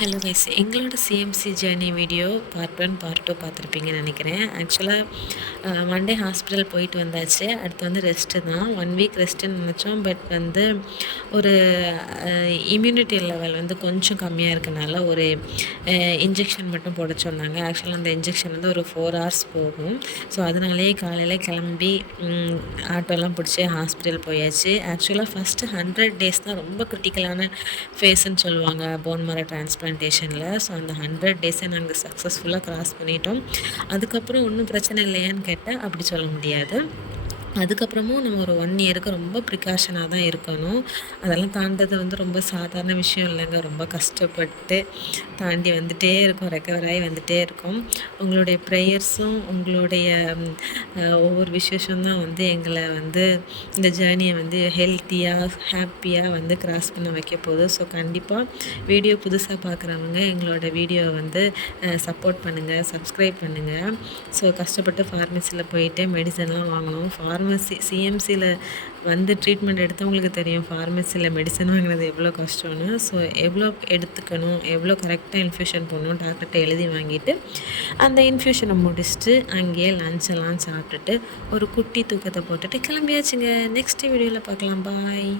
Hello guys, எங்களோட CMC journey video part 1 part 2 பார்த்துருப்பீங்கன்னு நினைக்கிறேன். ஆக்சுவலாக மண்டே ஹாஸ்பிட்டல் போயிட்டு வந்தாச்சு. அடுத்து வந்து ரெஸ்ட்டு தான். 1 வீக் ரெஸ்ட்டுன்னு நினச்சோம். பட் வந்து ஒரு இம்யூனிட்டி லெவல் வந்து கொஞ்சம் கம்மியாக இருக்கனால ஒரு இன்ஜெக்ஷன் மட்டும் போட சொன்னாங்க. ஆக்சுவலாக அந்த இன்ஜெக்ஷன் வந்து ஒரு 4 ஹவர்ஸ் போகும். ஸோ அதனாலேயே காலையில் கிளம்பி ஆட்டோலாம் பிடிச்சி ஹாஸ்பிட்டல் போயாச்சு. ஆக்சுவலாக ஃபஸ்ட்டு 100 டேஸ் தான் ரொம்ப கிரிட்டிக்கலான ஃபேஸ்ன்னு சொல்லுவாங்க போன் மேரோ டிரான்ஸ்பிளான்டேஷனில். ஸோ அந்த 100 டேஸை நாங்கள் சக்ஸஸ்ஃபுல்லாக க்ராஸ் பண்ணிட்டோம். அதுக்கப்புறம் ஒன்றும் பிரச்சனை இல்லையான்னு கேட்டால் அப்படி சொல்ல முடியாது. அதுக்கப்புறமும் நம்ம ஒரு 1 இயருக்கு ரொம்ப ப்ரிகாஷனாக தான் இருக்கணும். அதெல்லாம் தாண்டது வந்து ரொம்ப சாதாரண விஷயம் இல்லைங்க. ரொம்ப கஷ்டப்பட்டு தாண்டி வந்துகிட்டே இருக்கோம். ரெக்கவர் ஆகி வந்துகிட்டே இருக்கோம். உங்களுடைய ப்ரேயர்ஸும் உங்களுடைய ஒவ்வொரு விசேஷம் தான் வந்து எங்களை வந்து இந்த ஜேர்னியை வந்து ஹெல்த்தியாக ஹாப்பியாக வந்து க்ராஸ் பண்ண வைக்க போகுது. ஸோ கண்டிப்பாக வீடியோ புதுசாக பார்க்குறவங்க எங்களோட வீடியோவை வந்து சப்போர்ட் பண்ணுங்கள், சப்ஸ்கிரைப் பண்ணுங்கள். ஸோ கஷ்டப்பட்டு ஃபார்மசியில் போயிட்டு மெடிசன்லாம் வாங்கணும். சிஎம்சியில் வந்து ட்ரீட்மெண்ட் எடுத்தவங்களுக்கு தெரியும் ஃபார்மசியில் மெடிசன் வாங்கினது எவ்வளோ கஷ்டம்னு. ஸோ எவ்வளோ எடுத்துக்கணும், எவ்வளோ கரெக்டாக இன்ஃப்யூஷன் பண்ணணும் டாக்டர்கிட்ட எழுதி வாங்கிட்டு அந்த இன்ஃப்யூஷனை முடிச்சுட்டு அங்கேயே லஞ்செல்லாம் சாப்பிட்டுட்டு ஒரு குட்டி தூக்கத்தை போட்டுட்டு கிளம்பியாச்சுங்க. நெக்ஸ்ட் வீடியோவில் பார்க்கலாம். பாய்.